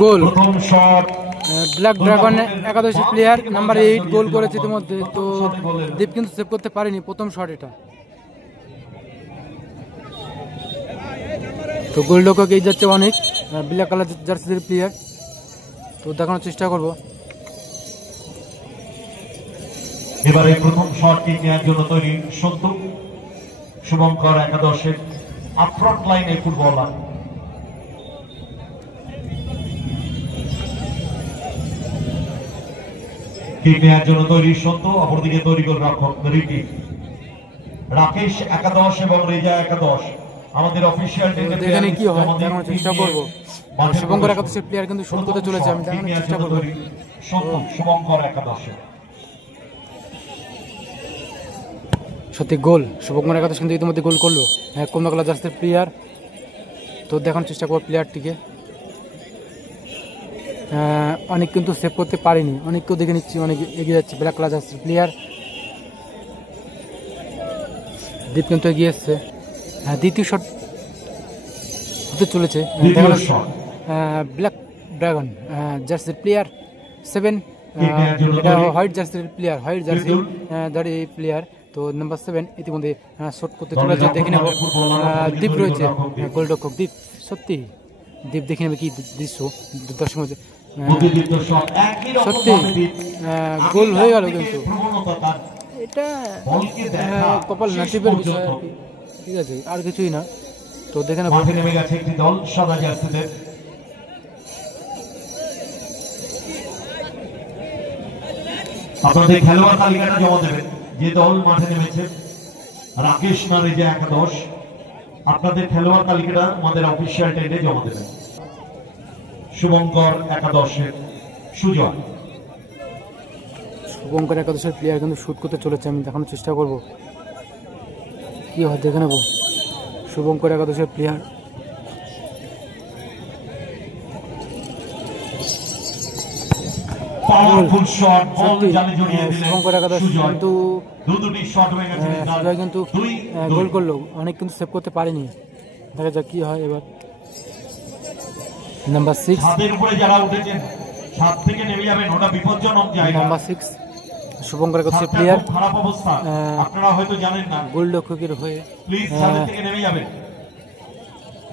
গোল black dragon একাদশী player number 8 গোল করেছে ইতিমধ্যে। তো দীপ কিন্তু সেভ করতে পারেনি প্রথম শট এটা। তো গোলরক্ষক এই যাচ্ছে অনেক ব্ল্যাক কালার জার্সির প্লেয়ার। তো দেখানোর চেষ্টা করব। এবারে প্রথম শটটি নেওয়ার জন্য তৈরি সন্তু শুভঙ্কর একাদশের আপফ্রন্ট লাইনে ফুটবলার। কিক নেওয়ার জন্য তৈরি সন্তু, অপরদিকে তৈরি গোলরক্ষক রিকি, রাকেশ একাদশ এবং রেজা একাদশ। আমাদের অফিশিয়াল এখানে কি হয় দেখানোর চেষ্টা করব। শুভঙ্কর একাদশের প্লেয়ার কিন্তু শুরু করতে চলেছে, আমি দেখানোর চেষ্টা করব। সন্তু শুভঙ্কর একাদশের সত্যি গোল, শুভঙ্কর একাদশ কিন্তু ইতিমধ্যে গোল করলো কমলা কালার জার্সির প্লেয়ার। তো দেখানোর চেষ্টা করবো প্লেয়ারটিকে। অনেক কিন্তু সেভ করতে পারিনি, অনেককেও দেখে নিচ্ছি, অনেক এগিয়ে যাচ্ছে ব্ল্যাক কালার জার্সির প্লেয়ার। দীপ কিন্তু এগিয়ে এসছে, দ্বিতীয় শট হতে চলেছে। ব্ল্যাক ড্রাগন জার্সির প্লেয়ার 7, এটা হোয়াইট জার্সির প্লেয়ার, হোয়াইট জার্সি দাঁড়িয়ে প্লেয়ার। তো নাম্বার 7 ইতিমধ্যে শট করতে চলেছে, দেখে নেব। দীপ রয়েছে গোলরক্ষক দীপ, সত্যি দীপ দেখে নেবে কি দৃশ্য দর্শক মধ্যে। সত্যি গোল হয়ে গেল, কিন্তু এটা কপাল নসিবের বিষয় আর কি, ঠিক আছে, আর কিছুই না। তো দেখে নেব। নেমে গেছে একটি দল সাদা জার্সিদের। আপনাদের খেলোয়াড় তালিকাটা জমা দেবেন, যে দল মাঠে নেমেছে। রাকেশ না রেজা একাদশ, আপনাদের খেলোয়াড় তালিকাটা আমাদের অফিসিয়াল টেন্ডে জমা দেবেন। শুভঙ্কর একাদশের সুজয়, শুভঙ্কর একাদশের প্লেয়ার কিন্তু শুট করতে চলেছে, আমি দেখানোর চেষ্টা করব কি হয়, দেখে নেব। শুভঙ্কর একাদশের প্লেয়ার শুভঙ্কর একাদশ কিন্তু সুজয় কিন্তু গোল করলো, অনেক কিন্তু সেভ করতে পারেনি। দেখা যাক কি হয় এবার। নাম্বার 6 নাম্বার 6 শুভঙ্কর একাদশের প্লেয়ার গোলরক্ষকের হয়ে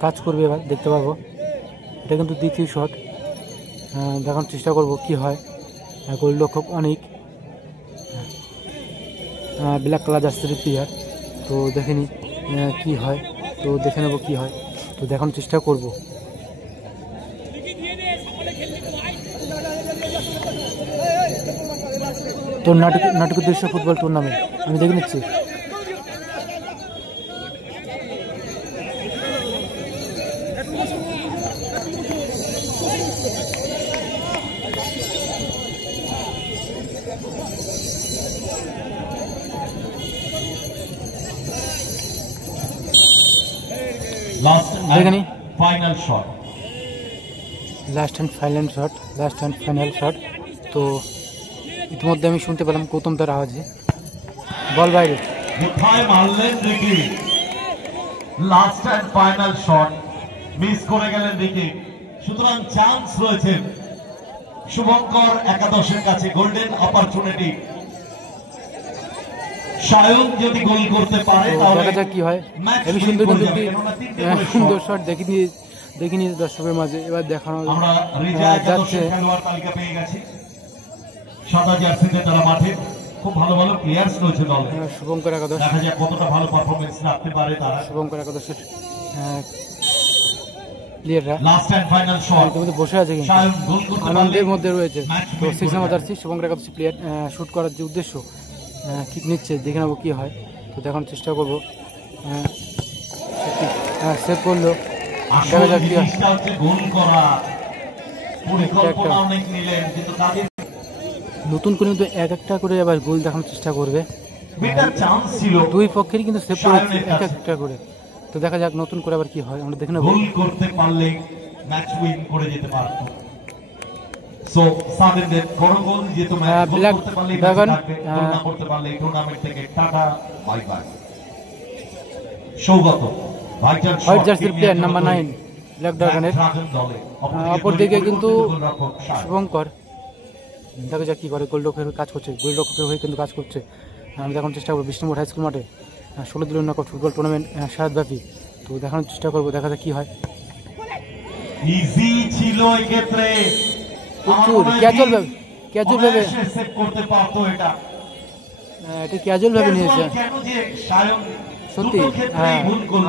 কাজ করবে, এবার দেখতে পাবো। এটা কিন্তু দ্বিতীয় শট, দেখানোর চেষ্টা করব কি হয়। গোলরক্ষক অনেক ব্ল্যাক কালার জার্সির প্লেয়ার। তো দেখে নি কি হয়, তো দেখে নেব কি হয়, তো দেখানোর চেষ্টা করব। তো নাটক দৃশ্য ফুটবল টুর্নামেন্ট আমি দেখে নিচ্ছি। Last and final shot. তো ইতিমধ্যে আমি শুনতে পেলাম গৌতম দার আওয়াজে, বল বাইরে, কোথায় মারলেন Ricky. Last and final shot miss করে গেলেন রিকি। সুতরাং চান্স রয়েছে শুভঙ্কর একাদশের কাছে, গোল্ডেন অপরচুনিটি। সায়ন যদি গোল করতে পারে তাহলে দেখা যাক কি হয়। হেবি সুন্দর কিন্তু সুন্দর শট দেখিনি দর্শকের মাঝে। এবার দেখানো যাচ্ছে খেলোয়াড় তালিকা পেয়ে গেছে সাদা জার্সিতে, তারা মাঠে খুব ভালো ভালো প্লেয়ার্স রয়েছে দলে। শুভঙ্কর একাদশ, দেখা যাক কতটা ভালো পারফরম্যান্স রাখতে পারে তারা। শুভঙ্কর একাদশের প্লেয়াররা লাস্ট এন্ড ফাইনাল শট কিন্তু বসে আছে, কিন্তু আনন্দের মধ্যে রয়েছে। তো 6 নাম্বার জার্সি শুভঙ্কর একাদশের প্লেয়ার শুট করার যে উদ্দেশ্য কিক নিচ্ছে, দেখে নেবো কি হয়। তো দেখানোর চেষ্টা করবো। সেভ করলো, দেখা যাক কি হয়। নতুন করে কিন্তু একটা করে আবার গোল দেখানোর চেষ্টা করবে, দুই পক্ষেরই কিন্তু সেভ করেছে একটা করে। তো দেখা যাক নতুন করে আবার কি হয়, আমরা দেখে নেব। গোল করতে পারলে ম্যাচ উইন করে যেতে পারতো। সো সাদেরদের বড় গোল যেহেতু ম্যাচ গোল করতে পারলে গোল না করতে পারলে টুর্নামেন্ট থেকে tata bye bye. Saugata white জার্সির প্লেয়ার নাম্বার 9 ব্ল্যাক ড্রাগনের। অপরদিকে কিন্তু শুভঙ্কর দেখা যাক কী করে, গোলরক্ষকের কাজ করছে, গোলরক্ষকের হয়ে কিন্তু কাজ করছে। আমি দেখানোর চেষ্টা করবো বিষ্ণুপুর হাই স্কুল মাঠে 16 দিনের নকআউট ফুটবল টুর্নামেন্ট সারাব্যাপী। তো দেখানোর চেষ্টা করবো, দেখা যাক কী হয়। ইজি ছিল এই ক্ষেত্রে, প্রচুর ক্যাজুয়াল ভাবে সেভ করতে পারতো এটা। এটা ক্যাজুয়াল ভাবে নিয়েছে কেন যে সায়ন সত্যি। হ্যাঁ,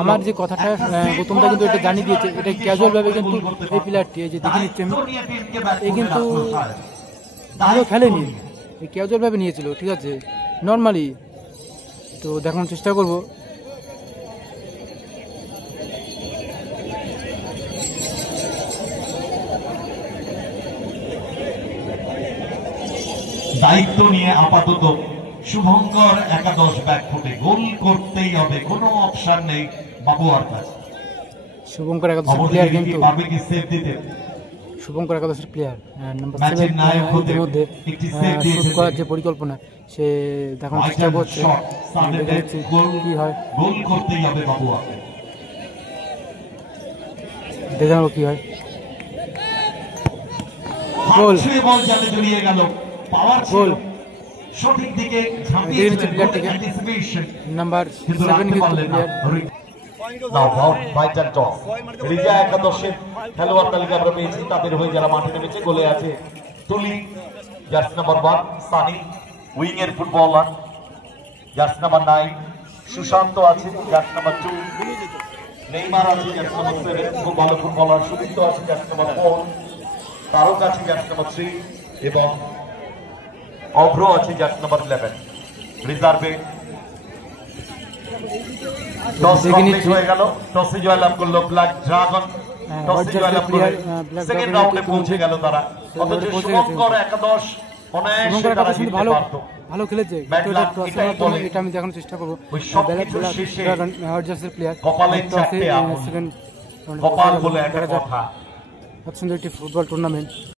আমার যে কথাটা গৌতমদা কিন্তু এটা জানিয়ে দিয়েছে, এটা ক্যাজুয়াল ভাবে কিন্তু এই প্লেয়ারটি, এই যে দেখে নিচ্ছে এই কিন্তু ভালো খেলেনি, এই ক্যাজুয়াল ভাবে নিয়েছিল, ঠিক আছে, নর্মালি। তো দেখানোর চেষ্টা করবো। দায়িত্ব নিয়ে আপাতত শুভঙ্কর একাদশ ব্যাকফুটে, গোল করতেই হবে, কোনো অপশন নেই বাবুয়ার কাছে। শুভঙ্কর একাদশের প্লেয়ার কিন্তু পারবে কি সেভ দিতে? শুভঙ্কর একাদশের প্লেয়ার নাম্বার 7 এর মধ্যে শুট করার যে পরিকল্পনা, সে দেখানোর চেষ্টা করছে কি হয়, গোল করতেই হবে বাবুয়া, দেখে নেবো কি হয়। গোল, বল জালে জড়িয়ে গেল, পাওয়ার গোল সঠিক দিকে দেখে নিচ্ছে প্লেয়ারটিকে, নাম্বার 7 কিন্তু প্লেয়ার। রিজা একাদশের খেলোয়াড় তালিকা আমরা পেয়েছি, তাদের হয়ে যারা মাঠে নেমেছে। গোলে আছে তুলি, জার্সি নাম্বার 1, সানি উইং এর ফুটবলার, জার্সি নাম্বার 9 সুশান্ত আছে, জার্সি নাম্বার 2 নেইমার আছে, জার্সি নাম্বার 7 খুব ভালো ফুটবলার, সুদীপ্ত আছে জার্সি নাম্বার 4, তারক আছে জার্সি নাম্বার 3 এবং অভ্র আছে জার্সি নাম্বার 11। রিজার্ভে টস কমপ্লিট হয়ে গেল, টসে জয়লাভ করলো ব্ল্যাক ড্রাগন, টসে জয়লাভ করে সেকেন্ড রাউন্ডে পৌঁছে গেল তারা। অথচ শুভঙ্কর একাদশ অনায়াসে তারা জিততে পারত। ভালো খেলেছে, এটা আমি দেখানোর চেষ্টা করবো। প্লেয়ার কপাল বলে একটা কথা, সুন্দর একটি ফুটবল টুর্নামেন্ট।